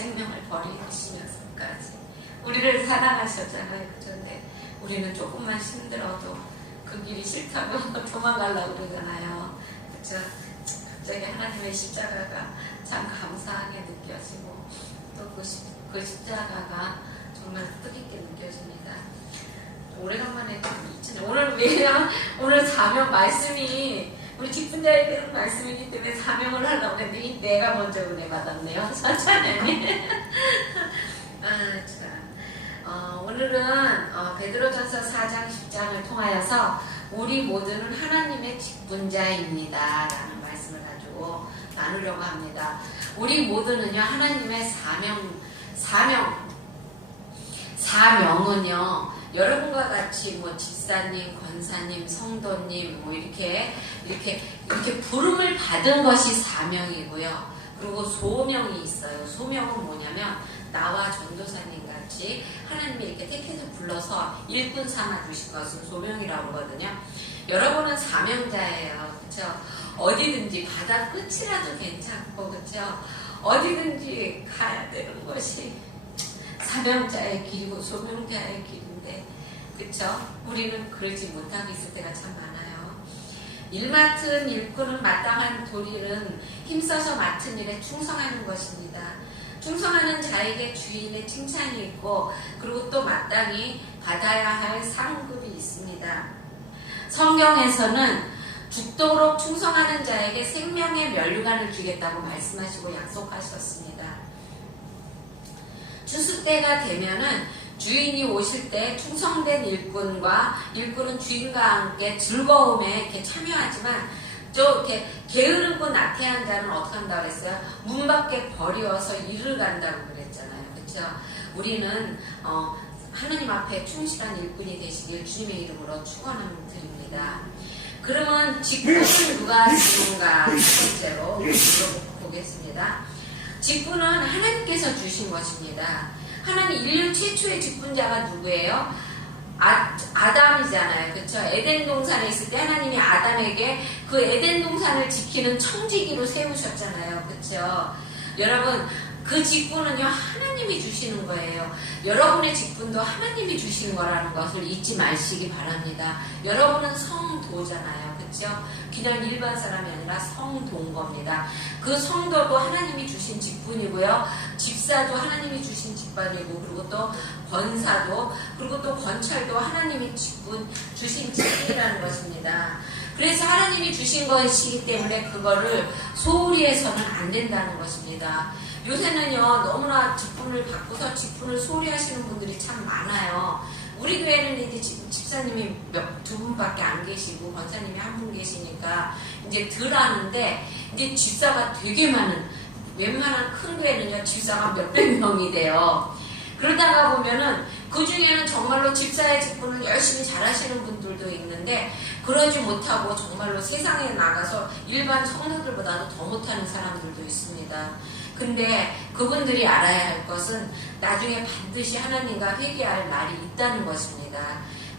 생명을 버리시면서까지 우리를 사랑하셨잖아요. 그런데 우리는 조금만 힘들어도 그 길이 싫다고 도망가려고 그러잖아요. 그렇죠? 갑자기 하나님의 십자가가 참 감사하게 느껴지고 또 그 십자가가 정말 뜻있게 느껴집니다. 오래간만에 오늘 왜냐면 오늘 사명 말씀이 우리 기쁜 자에 대한 말씀이기 때문에 사명을 하려고 했는데 내가 먼저 은혜 받았네요. 천천히. 오늘은 베드로전서 4장 10장을 통하여서 우리 모두는 하나님의 직분자입니다 라는 말씀을 가지고 나누려고 합니다. 우리 모두는요 하나님의 사명은요 여러분과 같이 뭐 집사님, 권사님, 성도님 뭐 이렇게 부름을 받은 것이 사명이고요. 그리고 소명이 있어요. 소명은 뭐냐면 나와 전도사님 같이 하나님이 이렇게 택해서 불러서 일꾼 삼아 주신 것은 소명이라고 하거든요. 여러분은 사명자예요. 그렇죠? 어디든지 바다 끝이라도 괜찮고 그렇죠? 어디든지 가야 되는 것이 사명자의 길이고 소명자의 길인데 그쵸? 우리는 그러지 못하고 있을 때가 참 많아요. 일 맡은 일꾼은 마땅한 도리는 힘써서 맡은 일에 충성하는 것입니다. 충성하는 자에게 주인의 칭찬이 있고 그리고 또 마땅히 받아야 할 상급이 있습니다. 성경에서는 죽도록 충성하는 자에게 생명의 면류관을 주겠다고 말씀하시고 약속하셨습니다. 추수 때가 되면은 주인이 오실 때 충성된 일꾼은 주인과 함께 즐거움에 이렇게 참여하지만 이렇게 게으르고 나태한 자는 어떻게 한다고 그랬어요? 문 밖에 버리어서 일을 간다고 그랬잖아요. 그렇죠? 우리는 하나님 앞에 충실한 일꾼이 되시길 주님의 이름으로 축원드립니다. 그러면 직분은 누가 주는가? 첫 번째로 보겠습니다. 직분은 하나님께서 주신 것입니다. 하나님 인류 최초의 직분자가 누구예요? 아담이잖아요. 그렇죠? 에덴 동산에 있을 때 하나님이 아담에게 그 에덴 동산을 지키는 청지기로 세우셨잖아요. 그렇죠? 여러분 그 직분은요 하나님이 주시는 거예요. 여러분의 직분도 하나님이 주시는 거라는 것을 잊지 마시기 바랍니다. 여러분은 성도잖아요. 그렇죠? 그냥 일반 사람이 아니라 성도인 겁니다. 그 성도도 하나님이 주신 직분이고요. 집사도 하나님이 주신 직분이고 그리고 또 권사도 그리고 또 권찰도 하나님이 주신 직분이라는 것입니다. 그래서 하나님이 주신 것이기 때문에 그거를 소홀히 해서는 안 된다는 것입니다. 요새는요 너무나 직분을 받고서 직분을 소홀히 하시는 분들이 참 많아요. 우리 교회는 이제 지금 집사님이 두 분밖에 안 계시고 권사님이 한 분 계시니까 이제 덜 하는데 이제 집사가 되게 많은 웬만한 큰 교회는요 집사가 몇백 명이 돼요. 그러다가 보면은 그 중에는 정말로 집사의 직분을 열심히 잘하시는 분들도 있는데 그러지 못하고 정말로 세상에 나가서 일반 성도들보다도 더 못하는 사람들도 있습니다. 근데 그분들이 알아야 할 것은 나중에 반드시 하나님과 회개할 날이 있다는 것입니다.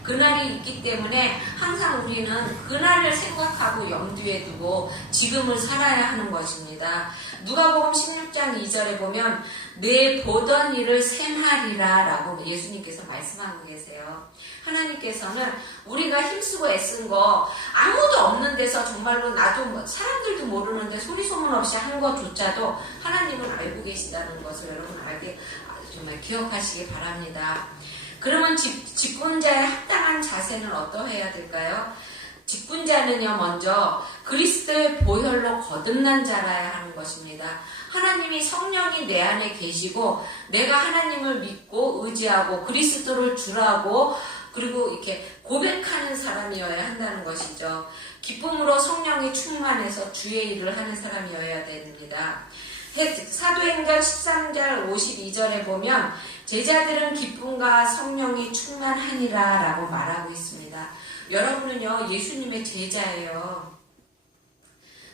그날이 있기 때문에 항상 우리는 그날을 생각하고 염두에 두고 지금을 살아야 하는 것입니다. 누가복음 16장 2절에 보면 내 보던 일을 셈하리라 라고 예수님께서 말씀하고 계세요. 하나님께서는 우리가 힘쓰고 애쓴 거 아무도 없는 데서 정말로 나도 사람들도 모르는데 소리 소문 없이 한 것조차도 하나님은 알고 계시다는 것을 여러분 알게 정말 기억하시기 바랍니다. 그러면 직분자의 합당한 자세는 어떠해야 될까요? 직분자는요 먼저 그리스도의 보혈로 거듭난 자라야 하는 것입니다. 하나님이 성령이 내 안에 계시고 내가 하나님을 믿고 의지하고 그리스도를 주라고 그리고 이렇게 고백하는 사람이어야 한다는 것이죠. 기쁨으로 성령이 충만해서 주의 일을 하는 사람이어야 됩니다. 사도행전 13장 52절에 보면 제자들은 기쁨과 성령이 충만하니라 라고 말하고 있습니다. 여러분은요 예수님의 제자예요.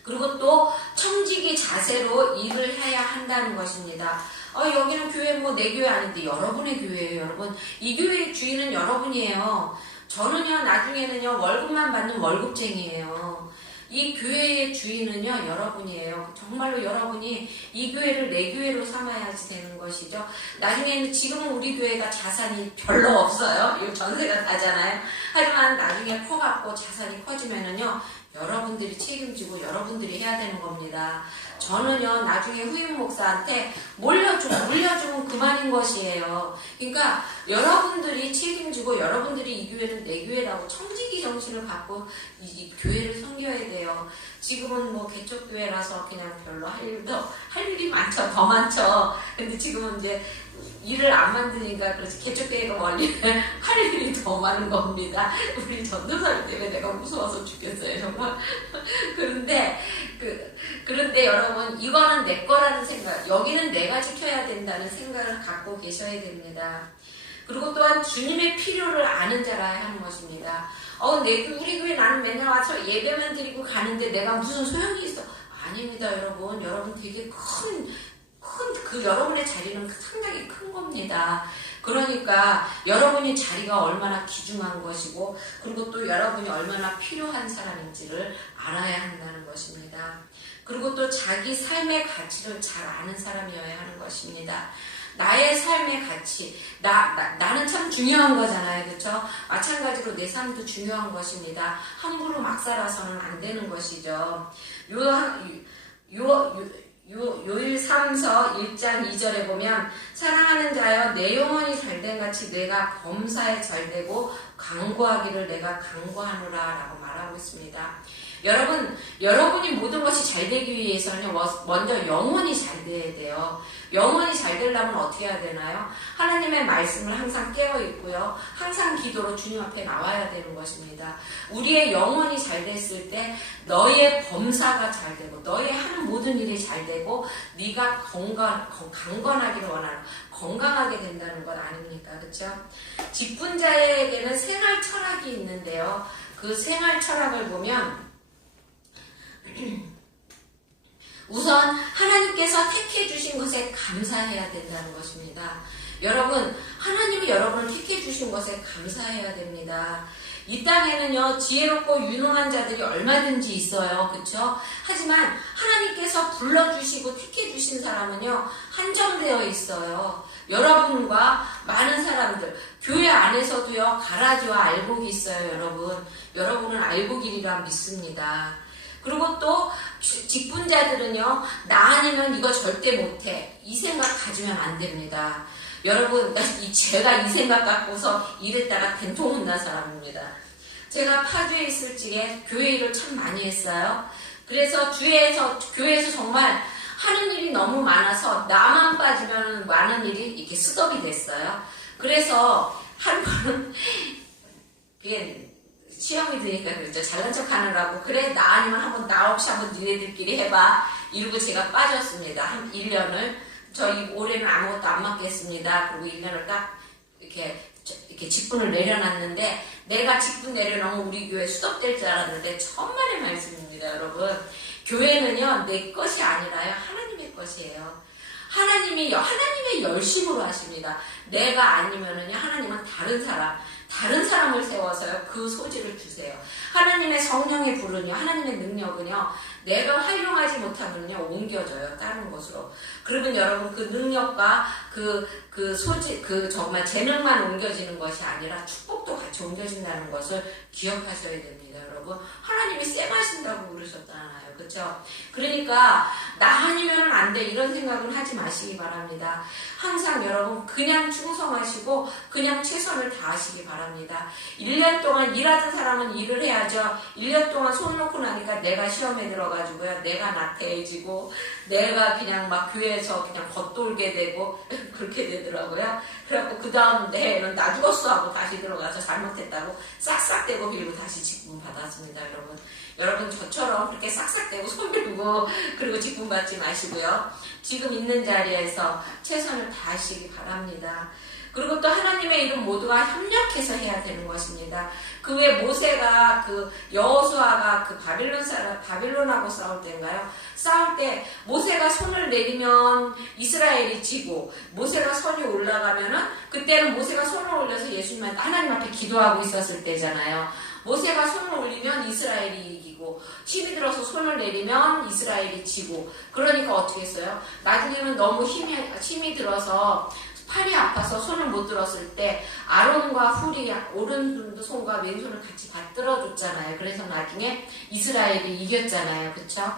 그리고 또 청지기 자세로 일을 해야 한다는 것입니다. 여기는 교회 뭐 내 교회 아닌데 여러분의 교회예요. 여러분 이 교회의 주인은 여러분이에요. 저는요 나중에는요 월급만 받는 월급쟁이에요. 이 교회의 주인은요, 여러분이에요. 정말로 여러분이 이 교회를 내 교회로 삼아야지 되는 것이죠. 나중에는 지금은 우리 교회가 자산이 별로 없어요. 이거 전세가 나잖아요. 하지만 나중에 커갖고 자산이 커지면은요, 여러분들이 책임지고 여러분들이 해야 되는 겁니다. 저는요, 나중에 후임 목사한테 물려주면 그만인 것이에요. 그러니까 여러분들이 책임지고 여러분들이 이 교회는 내 교회라고 청지기 정신을 갖고 이 교회를 섬겨야 돼요. 지금은 뭐 개척교회라서 그냥 별로 할 일이 많죠. 더 많죠. 근데 지금은 이제 일을 안 만드니까 그렇지 개척교회가 원리는 할 일이 더 많은 겁니다. 우리 전도사님 때문에 내가 무서워서 죽겠어요. 정말. 그런데 여러분 이거는 내 거라는 생각, 여기는 내가 지켜야 된다는 생각을 갖고 계셔야 됩니다. 그리고 또한 주님의 필요를 아는 자라야 하는 것입니다. 우리 교회 나는 맨날 와서 예배만 드리고 가는데 내가 무슨 소용이 있어? 아닙니다, 여러분. 여러분 되게 여러분의 자리는 상당히 큰 겁니다. 그러니까 여러분이 자리가 얼마나 귀중한 것이고, 그리고 또 여러분이 얼마나 필요한 사람인지를 알아야 한다는 것입니다. 그리고 또 자기 삶의 가치를 잘 아는 사람이어야 하는 것입니다. 나의 삶의 가치, 나는 참 중요한 거잖아요. 그렇죠? 마찬가지로 내 삶도 중요한 것입니다. 함부로 막 살아서는 안 되는 것이죠. 요일삼서 1장 2절에 보면 사랑하는 자여 내 영혼이 잘된 같이 내가 범사에 잘되고 강구하기를 내가 강구하노라 라고 말하고 있습니다. 여러분이 모든 것이 잘되기 위해서는 먼저 영혼이 잘 돼야 돼요. 영혼이 잘 되려면 어떻게 해야 되나요? 하나님의 말씀을 항상 깨어 있고요. 항상 기도로 주님 앞에 나와야 되는 것입니다. 우리의 영혼이 잘 됐을 때 너의 범사가 잘 되고 너의 하는 모든 일이 잘 되고 네가 강건하기를 원하는 건강하게 된다는 것 아닙니까? 그렇죠? 직분자에게는 생활 철학이 있는데요. 그 생활 철학을 보면 우선 하나님께서 택해 주신 것에 감사해야 된다는 것입니다. 여러분, 하나님이 여러분을 택해 주신 것에 감사해야 됩니다. 이 땅에는요, 지혜롭고 유능한 자들이 얼마든지 있어요. 그렇죠? 하지만 하나님께서 불러주시고 택해 주신 사람은요, 한정되어 있어요. 여러분과 많은 사람들, 교회 안에서도요, 가라지와 알곡이 있어요, 여러분. 여러분은 알곡이리라 믿습니다. 그리고 또 직분자들은요, 나 아니면 이거 절대 못해. 이 생각 가지면 안 됩니다. 여러분, 제가 이 생각 갖고서 일했다가 된통 혼난 사람입니다. 제가 파주에 있을 적에 교회 일을 참 많이 했어요. 그래서 교회에서 정말 하는 일이 너무 많아서 나만 빠지면 많은 일이 이렇게 스톱이 됐어요. 그래서 한 번은 시험이 드니까 그랬죠. 잘난 척 하느라고. 그래, 나 아니면 나 없이 한번 니네들끼리 해봐. 이러고 제가 빠졌습니다. 한 1년을. 올해는 아무것도 안 맡겠습니다. 그리고 1년을 딱 이렇게 직분을 내려놨는데, 내가 직분 내려놓으면 우리 교회 수dob될 줄 알았는데, 천만의 말씀입니다, 여러분. 교회는요, 내 것이 아니라요, 하나님의 것이에요. 하나님의 열심으로 하십니다. 내가 아니면은요, 하나님은 다른 사람을 세워서요, 그 소지를 주세요. 하나님의 성령의 불은요, 하나님의 능력은요, 내가 활용하지 못하면요, 옮겨져요, 다른 곳으로. 그러면 여러분, 그 능력과 그 소지, 정말 재능만 옮겨지는 것이 아니라 축복도 같이 옮겨진다는 것을 기억하셔야 됩니다, 여러분. 하나님이 쎄마신다고 그러셨잖아요. 그렇죠? 그러니까 나 아니면 안 돼, 이런 생각은 하지 마시기 바랍니다. 항상 여러분 그냥 충성하시고 그냥 최선을 다하시기 바랍니다. 1년 동안 일하던 사람은 일을 해야죠. 1년 동안 손 놓고 나니까 내가 시험에 들어가지고요, 내가 나태해지고 내가 그냥 막 교회에서 그냥 겉돌게 되고 그렇게 되더라고요. 그래갖고 그 다음 해에는 나 죽었어 하고 다시 들어가서 잘못했다고 싹싹대고 빌고 다시 직분 받았습니다. 여러분 저처럼 그렇게 싹싹대고 손 빌고 그리고 직분 받지 마시고요. 지금 있는 자리에서 최선을 다하시기 바랍니다. 그리고 또 하나님의 이름 모두가 협력해서 해야 되는 것입니다. 그 외에 모세가 여호수아가 바빌론하고 싸울 때인가요? 싸울 때 모세가 손을 내리면 이스라엘이 지고, 모세가 손이 올라가면은, 그때는 모세가 손을 올려서 예수님한테 하나님 앞에 기도하고 있었을 때잖아요. 모세가 손을 올리면 이스라엘이 이기고 힘이 들어서 손을 내리면 이스라엘이 지고 그러니까 어떻게 했어요? 나중에는 너무 힘이 들어서 팔이 아파서 손을 못 들었을 때 아론과 훌이 오른손과 왼손을 같이 받들어 줬잖아요. 그래서 나중에 이스라엘이 이겼잖아요. 그쵸?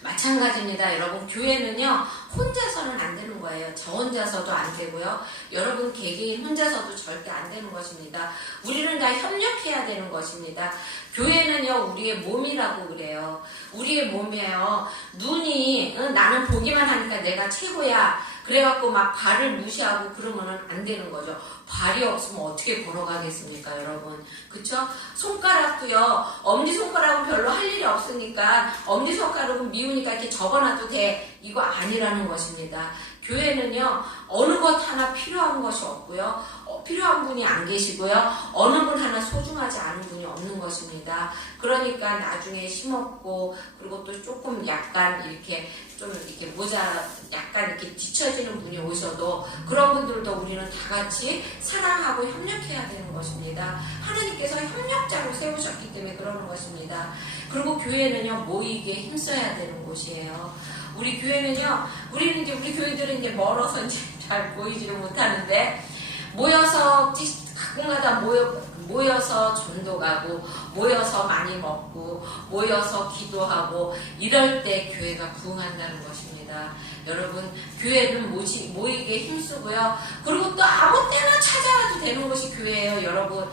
마찬가지입니다. 여러분 교회는요 혼자서는 안 되는 거예요. 저 혼자서도 안 되고요. 여러분 개개인 혼자서도 절대 안 되는 것입니다. 우리는 다 협력해야 되는 것입니다. 교회는요 우리의 몸이라고 그래요. 우리의 몸이에요. 눈이 나는 보기만 하니까 내가 최고야. 그래갖고 막 발을 무시하고 그러면은 안 되는 거죠. 발이 없으면 어떻게 걸어가겠습니까, 여러분? 그쵸? 손가락도요, 엄지손가락은 별로 할 일이 없으니까, 엄지손가락은 미우니까 이렇게 접어놔도 돼. 이거 아니라는 것입니다. 교회는요, 어느 것 하나 필요한 것이 없고요, 필요한 분이 안 계시고요, 어느 분 하나 소중하지 않은 분이 없는 것입니다. 그러니까 나중에 힘없고, 그리고 또 조금 약간 이렇게 좀 이렇게 약간 이렇게 뒤처지는 분이 오셔도 그런 분들도 우리는 다 같이 사랑하고 협력해야 되는 것입니다. 하나님께서 협력자로 세우셨기 때문에 그러는 것입니다. 그리고 교회는요, 모이기에 힘써야 되는 곳이에요. 우리 교회는요, 우리 교회들은 이제 멀어서 이제 잘 보이지를 못하는데, 모여서 가끔가다 모여서 전도 가고, 모여서 많이 먹고, 모여서 기도하고, 이럴 때 교회가 부흥한다는 것입니다. 여러분, 교회는 모이기에 힘쓰고요. 그리고 또 아무 때나 찾아와도 되는 것이 교회예요, 여러분.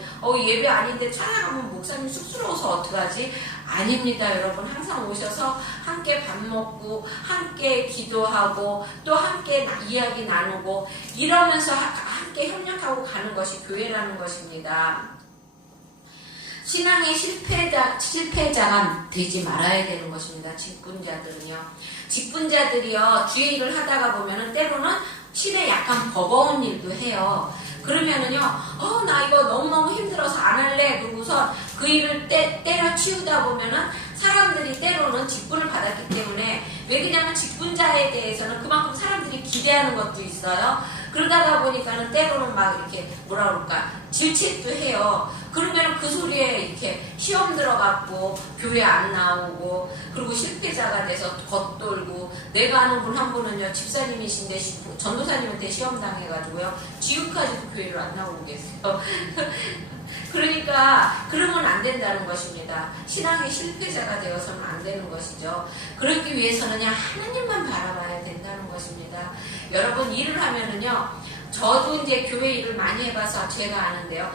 예배 아닌데 찾아가면 목사님 쑥스러워서 어떡하지? 아닙니다, 여러분. 항상 오셔서 함께 밥 먹고, 함께 기도하고, 또 함께 이야기 나누고, 이러면서 함께 협력하고 가는 것이 교회라는 것입니다. 신앙의 실패자가 되지 말아야 되는 것입니다. 직분자들이요, 주의 일을 하다가 보면은 때로는 실에 약간 버거운 일도 해요. 그러면은요, 나 이거 너무너무 힘들어서 안 할래. 그러고서 그 일을 때려치우다 보면은 사람들이 때로는 직분을 받았기 때문에, 왜냐면 직분자에 대해서는 그만큼 사람들이 기대하는 것도 있어요. 그러다가 보니까는 때로는 막 이렇게 질책도 해요. 그러면 그 소리에 이렇게 시험 들어갖고 교회 안 나오고, 그리고 실패자가 돼서 겉돌고, 내가 아는 분 한 분은요, 집사님이신데 전도사님한테 시험 당해가지고요, 지금까지도 교회를 안 나오고 계세요. 그러니까 그러면 안 된다는 것입니다. 신앙의 실패자가 되어서는 안 되는 것이죠. 그렇기 위해서는 그냥 하나님만 바라봐야 된다는 것입니다. 여러분, 일을 하면은요, 저도 이제 교회 일을 많이 해봐서 제가 아는데요,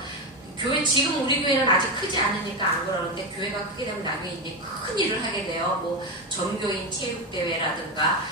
지금 우리 교회는 아직 크지 않으니까 안 그러는데, 교회가 크게 되면 나중에 이제 큰 일을 하게 돼요. 뭐 전교인 체육대회라든가,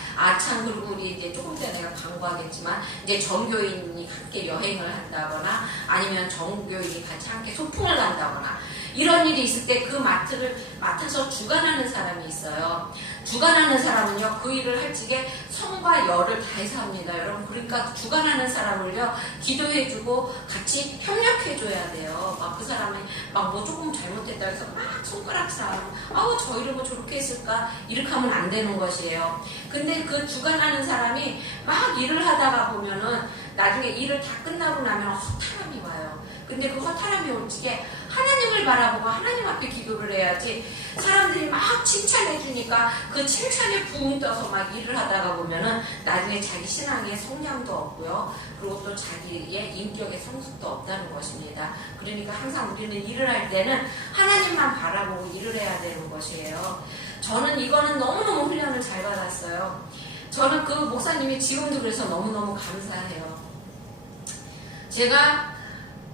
그리고 우리 이제 조금 전에 내가 광고하겠지만, 이제 전교인이 함께 여행을 한다거나, 아니면 전교인이 같이 함께 소풍을 간다거나, 이런 일이 있을 때 그 마트를 맡아서 주관하는 사람이 있어요. 주관하는 사람은요, 그 일을 할 적에 성과 열을 다해서 합니다. 여러분, 그러니까 주관하는 사람을요, 기도해주고 같이 협력해줘야 돼요. 막 그 사람이 막 뭐 조금 잘못했다 해서 막 손가락 싸움, 저 이런 거 저렇게 했을까? 이렇게 하면 안 되는 것이에요. 근데 그 주관하는 사람이 막 일을 하다가 보면은 나중에 일을 다 끝나고 나면 허탈함이 와요. 근데 그 허탈함이 올 적에 하나님을 바라보고 하나님 앞에 기도를 해야지, 사람들이 막 칭찬해 주니까 그 칭찬에 붕 떠서 막 일을 하다가 보면은 나중에 자기 신앙의 성량도 없고요. 그리고 또 자기의 인격의 성숙도 없다는 것입니다. 그러니까 항상 우리는 일을 할 때는 하나님만 바라보고 일을 해야 되는 것이에요. 저는 이거는 너무너무 훈련을 잘 받았어요. 저는 그 목사님이 지금도 그래서 너무너무 감사해요. 제가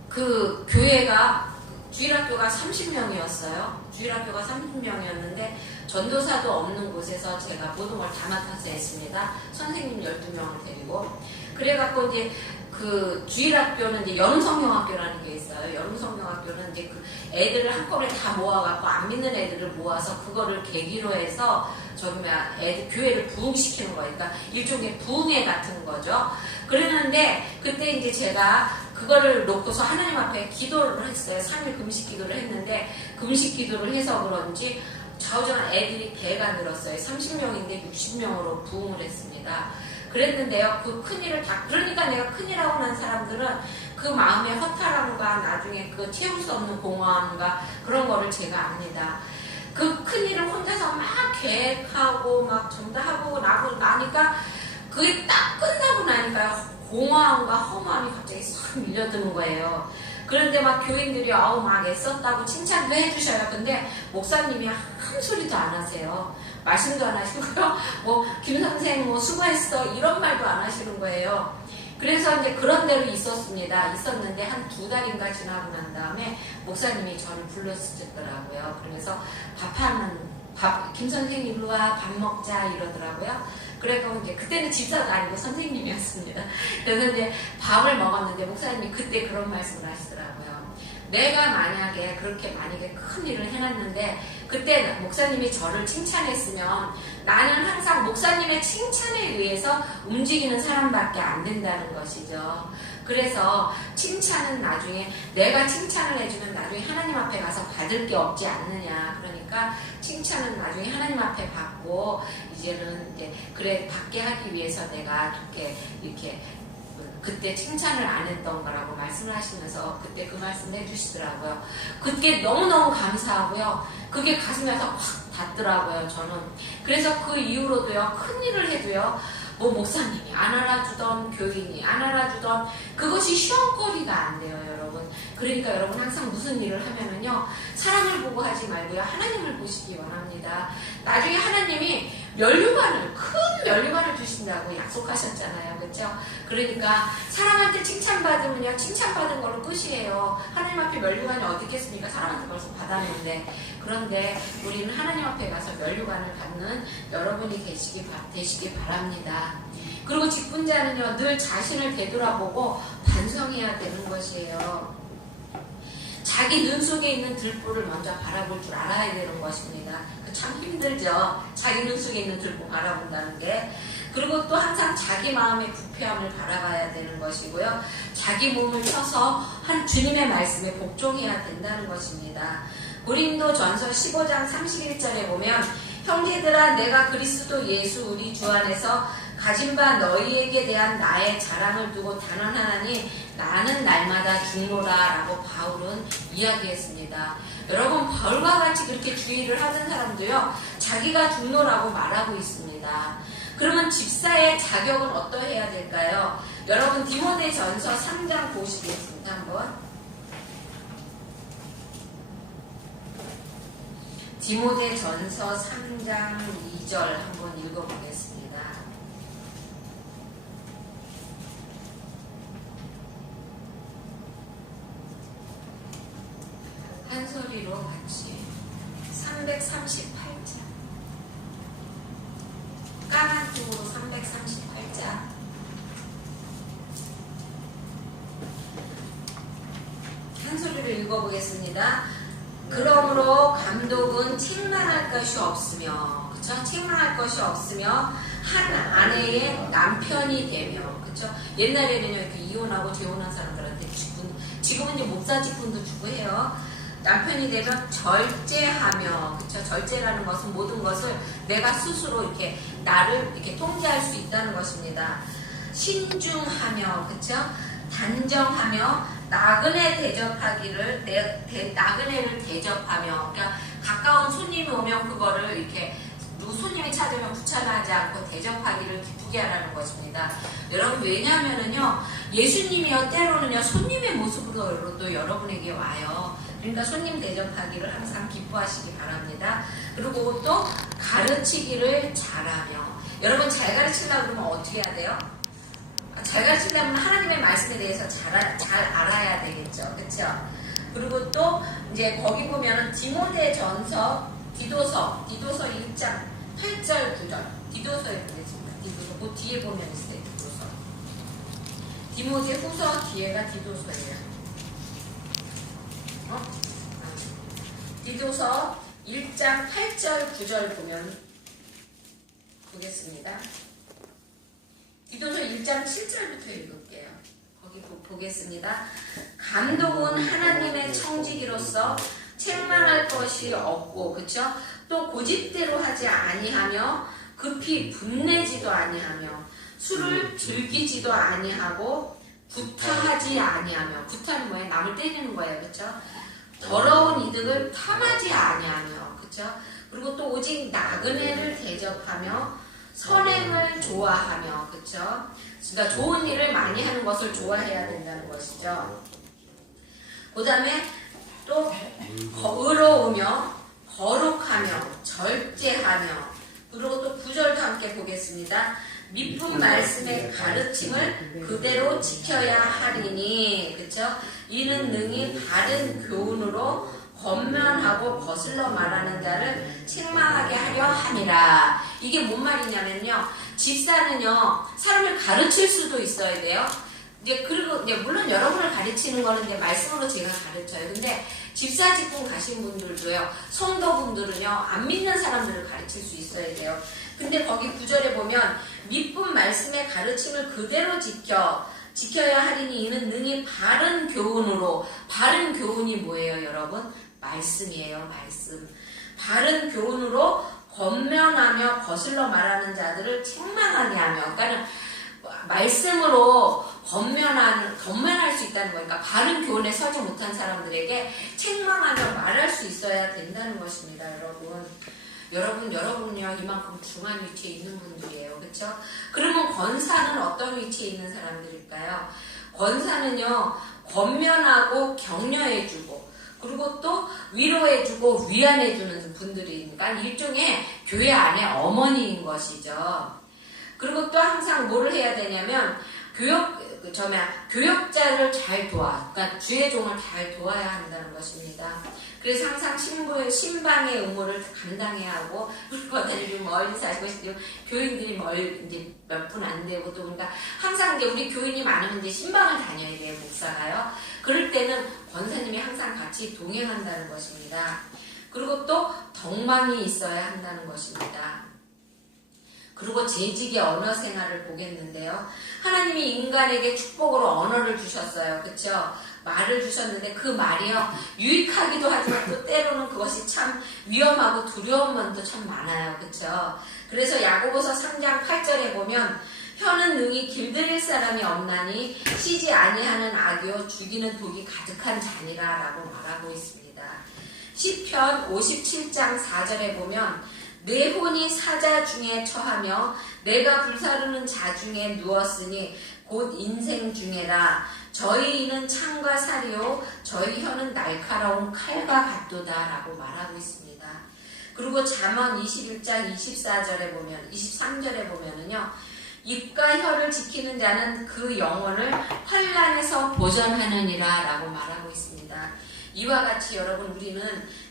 그 교회가 주일학교가 30명이었어요. 주일학교가 30명이었는데 전도사도 없는 곳에서 제가 모든 걸 다 맡아서 했습니다. 선생님 12명을 데리고. 그래갖고 이제 그 주일학교는 이제 여름성경학교라는 게 있어요. 여름성경학교는 이제 그 애들을 한꺼번에 다 모아갖고 안 믿는 애들을 모아서 그거를 계기로 해서 애들 교회를 부흥시키는 거니까 일종의 부흥회 같은 거죠. 그랬는데 그때 이제 제가 그거를 놓고서 하나님 앞에 기도를 했어요. 3일 금식 기도를 했는데, 금식 기도를 해서 그런지 좌우전 애들이 배가 늘었어요. 30명인데 60명으로 부흥을 했습니다. 그랬는데요, 그 큰일을 그러니까 내가 큰일하고 난 사람들은 그 마음의 허탈함과 나중에 그 채울 수 없는 공허함과 그런 거를 제가 압니다. 그 큰일을 혼자서 막 계획하고 막 전부 다 하고 나니까 그게 딱 끝나고 나니까 공허함과 허무함이 갑자기 싹 밀려드는 거예요. 그런데 막 교인들이 막 애썼다고 칭찬도 해주셔요. 근데 목사님이 한 소리도 안 하세요. 말씀도 안 하시고요. 김 선생 수고했어 이런 말도 안 하시는 거예요. 그래서 이제 그런 대로 있었는데 한 2달인가 지나고 난 다음에 목사님이 저를 불러주셨더라고요. 그러면서 김 선생 일로 와 밥 먹자 이러더라고요. 그래서 이제 그때는 집사도 아니고 선생님이었습니다. 그래서 이제 밥을 먹었는데 목사님이 그때 그런 말씀을 하시더라고요. 내가 만약에 큰 일을 해놨는데 그때 목사님이 저를 칭찬했으면 나는 항상 목사님의 칭찬에 의해서 움직이는 사람밖에 안 된다는 것이죠. 그래서 칭찬은 나중에 내가 칭찬을 해주면 나중에 하나님 앞에 가서 받을 게 없지 않느냐. 그러니까 칭찬은 나중에 하나님 앞에 받고 이제는 이제 그래 받게 하기 위해서 내가 이렇게 그때 칭찬을 안 했던 거라고 말씀을 하시면서 그때 그 말씀을 해주시더라고요. 그게 너무너무 감사하고요. 그게 가슴에서 확 닿더라고요, 저는. 그래서 그 이후로도요, 큰 일을 해도요, 목사님이 안 알아주던, 교인이 안 알아주던, 그것이 시험거리가 안 돼요, 여러분. 그러니까 여러분 항상 무슨 일을 하면은요, 사람을 보고 하지 말고요, 하나님을 보시기 원합니다. 나중에 하나님이 큰 면류관을 주신다고 약속하셨잖아요. 그렇죠? 그러니까 사람한테 칭찬받으면요, 칭찬받은 걸로 끝이에요. 하나님 앞에 면류관이 어디 있겠습니까? 사람한테 벌써 받았는데. 그런데 우리는 하나님 앞에 가서 면류관을 받는 여러분이 되시기 바랍니다. 그리고 직분자는요, 늘 자신을 되돌아보고 반성해야 되는 것이에요. 자기 눈 속에 있는 들보를 먼저 바라볼 줄 알아야 되는 것입니다. 참 힘들죠. 자기 눈 속에 있는 들보 바라본다는 게. 그리고 또 항상 자기 마음의 부패함을 바라봐야 되는 것이고요. 자기 몸을 펴서 주님의 말씀에 복종해야 된다는 것입니다. 고린도전서 15장 31절에 보면 형제들아 내가 그리스도 예수 우리 주 안에서 가진 바 너희에게 대한 나의 자랑을 두고 단언하나니 나는 날마다 죽노라 라고 바울은 이야기했습니다. 여러분 바울과 같이 그렇게 주의를 하던 사람도요 자기가 죽노라고 말하고 있습니다. 그러면 집사의 자격은 어떠해야 될까요? 여러분 디모데전서 3장 보시겠습니다. 한번 디모데전서 3장 2절 한번 읽어보겠습니다. 한 소리로 같이 338자 까만 쪽으로 338자 한 소리로 읽어보겠습니다. 그러므로 감독은 책망할 것이 없으며, 그쵸? 책망할 것이 없으며 한 아내의 남편이 되며, 그쵸? 옛날에는요 이렇게 이혼하고 재혼한 사람들한테 지금은 이제 목사 직분도 주고 해요. 남편이 되면 절제하며, 그쵸? 절제라는 것은 모든 것을 내가 스스로 이렇게 나를 이렇게 통제할 수 있다는 것입니다. 신중하며, 그쵸? 단정하며 나그네 대접하기를 나그네를 대접하며, 그러니까 가까운 손님이 오면 그거를 이렇게 손님이 찾으면 구차하지 않고 대접하기를 기쁘게 하라는 것입니다. 여러분 왜냐하면은요 예수님이요 때로는요 손님의 모습으로도 여러분에게 와요. 그러니까 손님 대접하기를 항상 기뻐하시기 바랍니다. 그리고 또 가르치기를 잘하며, 여러분 잘 가르치려고 그러면 어떻게 해야 돼요? 잘 가르치려면 하나님의 말씀에 대해서 잘 알아야 되겠죠. 그쵸? 그리고 또 이제 거기 보면은 디도서 1장 8절 9절 디도서에 보겠습니다. 디도서 그 뒤에 보면 있어요. 디모데 후서 뒤에가 디도서예요. 디도서 1장 8절 9절 보겠습니다. 디도서 1장 7절부터 읽을게요. 거기 보겠습니다. 감독은 하나님의 청지기로서 책망할 것이 없고, 그쵸? 또 고집대로 하지 아니하며 급히 분내지도 아니하며 술을 즐기지도 아니하고 구타하지 아니하며, 구타는 뭐예요? 남을 때리는 거예요, 그렇죠? 더러운 이득을 탐하지 아니하며, 그렇죠? 그리고 또 오직 나그네를 대접하며 선행을 좋아하며, 그렇죠? 그러니까 좋은 일을 많이 하는 것을 좋아해야 된다는 것이죠. 그 다음에 또 의로우며 거룩하며 절제하며, 그리고 또 9절도 함께 보겠습니다. 미쁜 말씀의 가르침을 그대로 지켜야 하리니, 그쵸? 이는 능히 바른 교훈으로 권면하고 거슬러 말하는 자를 책망하게 하려 함이라. 이게 뭔 말이냐면요, 집사는요 사람을 가르칠 수도 있어야 돼요. 이제 그리고 이제 물론 여러분을 가르치는 거는 이제 말씀으로 제가 가르쳐요. 근데 집사 직분 가신 분들도요, 성도분들은요, 안 믿는 사람들을 가르칠 수 있어야 돼요. 근데 거기 9절에 보면 미쁜 말씀의 가르침을 그대로 지켜야 하리니 이는 능히 바른 교훈으로, 바른 교훈이 뭐예요, 여러분? 말씀이에요, 말씀. 바른 교훈으로 권면하며 거슬러 말하는 자들을 책망하게 하며, 그러니까 말씀으로 권면할 수 있다는 거니까 바른 교훈에 서지 못한 사람들에게 책망하며 말할 수 있어야 된다는 것입니다, 여러분. 여러분요 이만큼 중요한 위치에 있는 분들이에요, 그렇죠? 그러면 권사는 어떤 위치에 있는 사람들일까요? 권사는요 권면하고 격려해주고, 그리고 또 위로해주고 위안해주는 분들이니까 일종의 교회 안에 어머니인 것이죠. 그리고 또 항상 뭐를 해야 되냐면 교역자를 잘 그러니까 주의 종을 잘 도와야 한다는 것입니다. 그래서 항상 신방의 의무를 감당해야 하고, 그리고 다들 멀리 사시고, 교인들이 이제 몇 분 안 되고, 또 그러니까 항상 이제 우리 교인이 많으면 이제 신방을 다녀야 돼요, 목사가요. 그럴 때는 권사님이 항상 같이 동행한다는 것입니다. 그리고 또 덕망이 있어야 한다는 것입니다. 그리고 재직의 언어 생활을 보겠는데요. 하나님이 인간에게 축복으로 언어를 주셨어요. 그렇죠? 말을 주셨는데 그 말이요 유익하기도 하지만 또 때로는 그것이 참 위험하고 두려운 면도 참 많아요. 그렇죠? 그래서 야고보서 3장 8절에 보면 혀는 능히 길들일 사람이 없나니 쉬지 아니하는 악이요 죽이는 독이 가득한 잔이라 라고 말하고 있습니다. 시편 57장 4절에 보면 내 혼이 사자 중에 처하며 내가 불사르는 자 중에 누웠으니 곧 인생 중에라. 저희 이는 창과 살이요 저희 혀는 날카로운 칼과 같도다 라고 말하고 있습니다. 그리고 잠언 21장 24절에 보면 23절에 보면은요, 입과 혀를 지키는 자는 그 영혼을 환난에서 보전하느니라 라고 말하고 있습니다. 이와 같이 여러분 우리는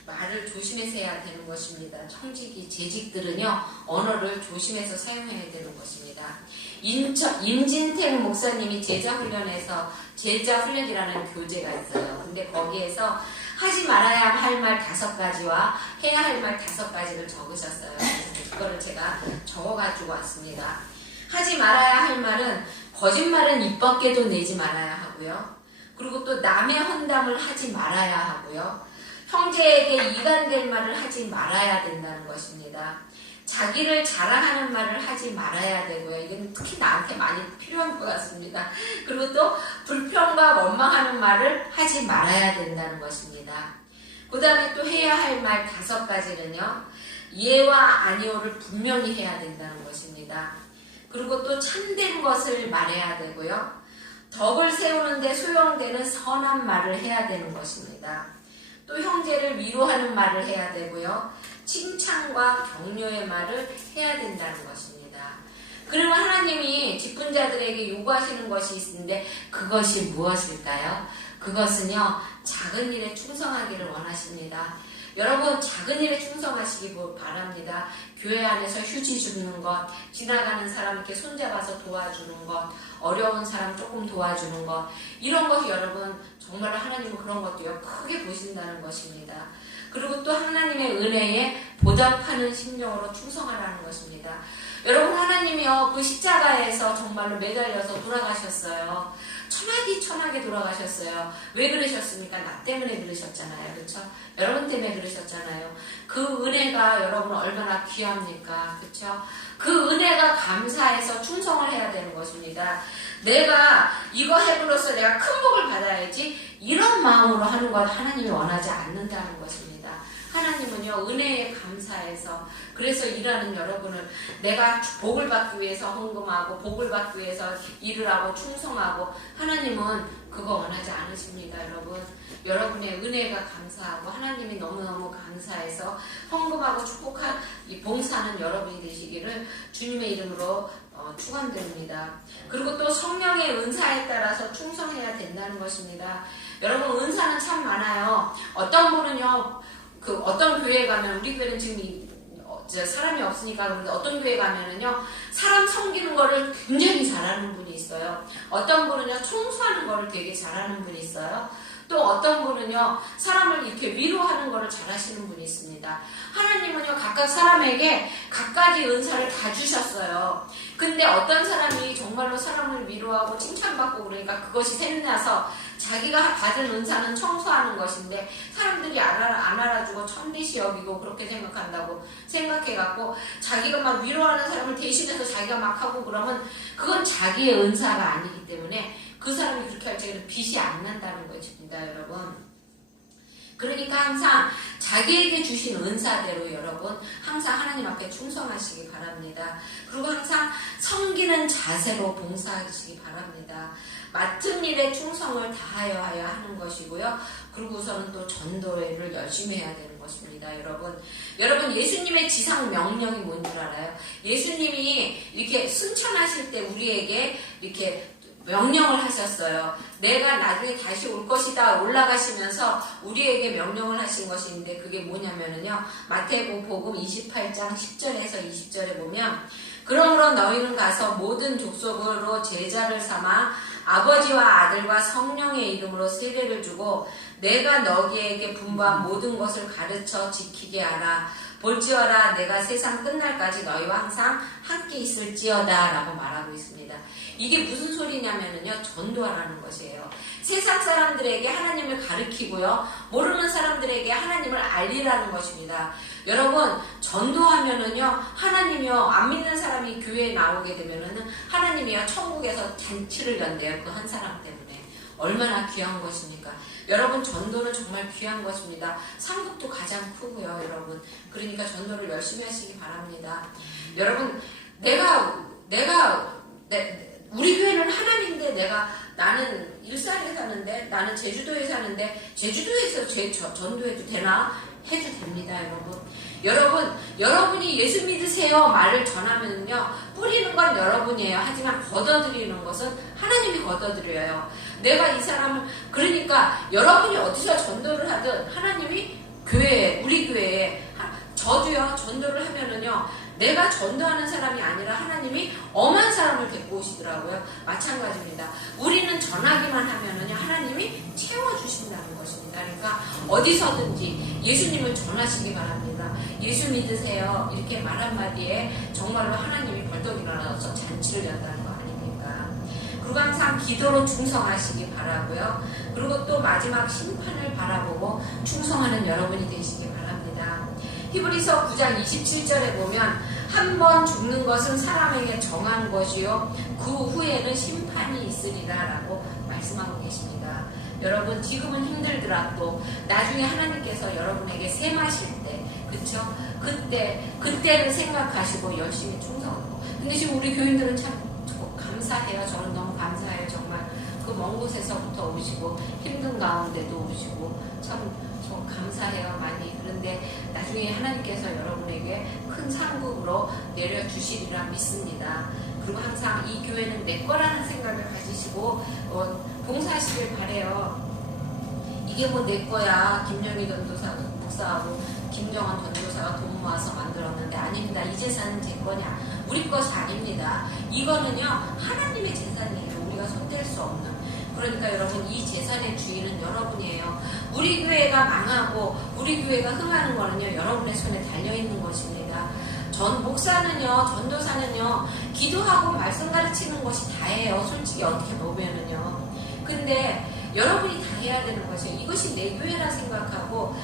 말을 조심해서 해야 되는 것입니다. 청지기 재직들은요 언어를 조심해서 사용해야 되는 것입니다. 임진택 목사님이 제자훈련이라는 교재가 있어요. 근데 거기에서 하지 말아야 할 말 5가지와 해야 할 말 5가지를 적으셨어요. 그래서 그거를 제가 적어가지고 왔습니다. 하지 말아야 할 말은 거짓말은 입 밖에도 내지 말아야 하고요. 그리고 또 남의 헌담을 하지 말아야 하고요. 형제에게 이간될 말을 하지 말아야 된다는 것입니다. 자기를 자랑하는 말을 하지 말아야 되고요. 이건 특히 나한테 많이 필요한 것 같습니다. 그리고 또 불평과 원망하는 말을 하지 말아야 된다는 것입니다. 그 다음에 또 해야 할 말 5가지는요. 예와 아니오를 분명히 해야 된다는 것입니다. 그리고 또 참된 것을 말해야 되고요. 덕을 세우는 데 소용되는 선한 말을 해야 되는 것입니다. 또 형제를 위로하는 말을 해야 되고요. 칭찬과 격려의 말을 해야 된다는 것입니다. 그러면 하나님이 직분자들에게 요구하시는 것이 있는데 그것이 무엇일까요? 그것은요, 작은 일에 충성하기를 원하십니다. 여러분, 작은 일에 충성하시기 바랍니다. 교회 안에서 휴지 주는 것, 지나가는 사람 이렇게 손잡아서 도와주는 것, 어려운 사람 조금 도와주는 것, 이런 것이 여러분 정말 하나님은 그런 것도요 크게 보신다는 것입니다. 그리고 또 하나님의 은혜에 보답하는 심령으로 충성하라는 것입니다. 여러분, 하나님이요, 그 십자가에서 정말로 매달려서 돌아가셨어요. 천하게 돌아가셨어요. 왜 그러셨습니까? 나 때문에 그러셨잖아요. 그렇죠? 여러분 때문에 그러셨잖아요. 그 은혜가 여러분 얼마나 귀합니까? 그렇죠? 그 은혜가 감사해서 충성을 해야 되는 것입니다. 내가 이거 해으로써 내가 큰 복을 받아야지, 이런 마음으로 하는 건 하나님이 원하지 않는다는 것입니다. 하나님은요, 은혜에 감사해서, 그래서 일하는 여러분을 내가 복을 받기 위해서 헌금하고 복을 받기 위해서 일을 하고 충성하고, 하나님은 그거 원하지 않으십니다. 여러분, 여러분의 은혜가 감사하고 하나님이 너무너무 감사해서 헌금하고 축복한 이 봉사하는 여러분이 되시기를 주님의 이름으로 축원드립니다. 그리고 또 성령의 은사에 따라서 충성해야 된다는 것입니다. 여러분, 은사는 참 많아요. 어떤 분은요, 어떤 교회에 가면, 우리 교회는 지금 사람이 없으니까 그런데, 어떤 교회 가면은요, 사람 섬기는 거를 굉장히 잘하는 분이 있어요. 어떤 분은요, 청소하는 거를 되게 잘하는 분이 있어요. 또 어떤 분은요, 사람을 이렇게 위로하는 거를 잘하시는 분이 있습니다. 하나님은요, 각각 사람에게 각가지 은사를 다 주셨어요. 근데 어떤 사람이 정말로 사람을 위로하고 칭찬받고 그러니까 그것이 샘나서 자기가 받은 은사는 청소하는 것인데, 사람들이 안 알아주고 천대시 여기고 그렇게 생각한다고 생각해갖고 자기가 막 위로하는 사람을 대신해서 자기가 막 하고 그러면 그건 자기의 은사가 아니기 때문에 그 사람이 그렇게 할 적에는 빛이 안 난다는 것입니다, 여러분. 그러니까 항상 자기에게 주신 은사대로 여러분 항상 하나님 앞에 충성하시기 바랍니다. 그리고 항상 섬기는 자세로 봉사하시기 바랍니다. 맡은 일에 충성을 다하여 하는 것이고요. 그리고서는 또 전도를 열심히 해야 되는 것입니다. 여러분 예수님의 지상 명령이 뭔 줄 알아요? 예수님이 이렇게 순천하실 때 우리에게 이렇게 명령을 하셨어요. 내가 나중에 다시 올 것이다 올라가시면서 우리에게 명령을 하신 것인데, 그게 뭐냐면은요, 마태복음 28장 10절에서 20절에 보면, 그러므로 너희는 가서 모든 족속으로 제자를 삼아 아버지와 아들과 성령의 이름으로 세례를 주고 내가 너희에게 분부한 모든 것을 가르쳐 지키게 하라. 볼지어다 내가 세상 끝날까지 너희와 항상 함께 있을지어다 라고 말하고 있습니다. 이게 무슨 소리냐면요, 전도하라는 것이에요. 세상 사람들에게 하나님을 가르치고요, 모르는 사람들에게 하나님을 알리라는 것입니다. 여러분, 전도하면은요, 하나님이요, 안 믿는 사람이 교회에 나오게 되면은 하나님이요, 천국에서 잔치를 연대요. 그 한 사람 때문에. 얼마나 귀한 것입니까? 여러분, 전도는 정말 귀한 것입니다. 상급도 가장 크고요, 여러분. 그러니까 전도를 열심히 하시기 바랍니다. 여러분, 우리 교회는 하나님인데 나는 일산에 사는데, 나는 제주도에 사는데, 제주도에서 전도해도 되나? 해도 됩니다, 여러분. 여러분이 예수 믿으세요 말을 전하면요, 뿌리는 건 여러분이에요. 하지만 걷어들이는 것은 하나님이 걷어들여요. 내가 이 사람을, 그러니까 여러분이 어디서 전도를 하든 하나님이 우리 교회에, 저도요, 전도를 하면은요, 내가 전도하는 사람이 아니라 하나님이 엄한 사람을 데리고 오시더라고요. 마찬가지입니다. 우리는 전하기만 하면은요, 하나님이 채워주신다는 것입니다. 그러니까 어디서든지 예수님을 전하시기 바랍니다. 예수 믿으세요. 이렇게 말 한마디에 정말로 하나님이 벌떡 일어나서 잔치를 연다는 거 아닙니까? 그리고 항상 기도로 충성하시기 바라고요. 그리고 또 마지막 심판을 바라보고 충성하는 여러분이 되시기 바랍니다. 히브리서 9장 27절에 보면 한 번 죽는 것은 사람에게 정한 것이요 그 후에는 심판이 있으리라 라고 말씀하고 계십니다. 여러분, 지금은 힘들더라도 나중에 하나님께서 여러분에게 셈하실 때, 그쵸? 그때를 생각하시고 열심히 충성하고. 근데 지금 우리 교인들은 참 감사해요. 저는 너무 감사해요. 정말 그 먼 곳에서부터 오시고 힘든 가운데도 오시고 참 감사해요, 많이. 그런데 나중에 하나님께서 여러분에게 큰 상급으로 내려주시리라 믿습니다. 그리고 항상 이 교회는 내 거라는 생각을 가지시고 봉사하시길 바래요. 이게 뭐 내 거야. 김영희 전도사 목사하고 김정환 전도사가 돈 모아서 만들었는데, 아닙니다. 이 재산은 제 거냐? 우리 것이 아닙니다. 이거는요, 하나님의 재산이에요. 우리가 손댈 수 없는. 그러니까 여러분, 이 재산의 주인은 여러분이에요. 우리 교회가 망하고 우리 교회가 흥하는 거는요, 여러분의 손에 달려있는 것입니다. 목사는요, 전도사는요, 기도하고 말씀 가르치는 것이 다예요. 솔직히 어떻게 보면은요. 근데 여러분이 다 해야 되는 것이에요. 이것이 내 교회라 생각하고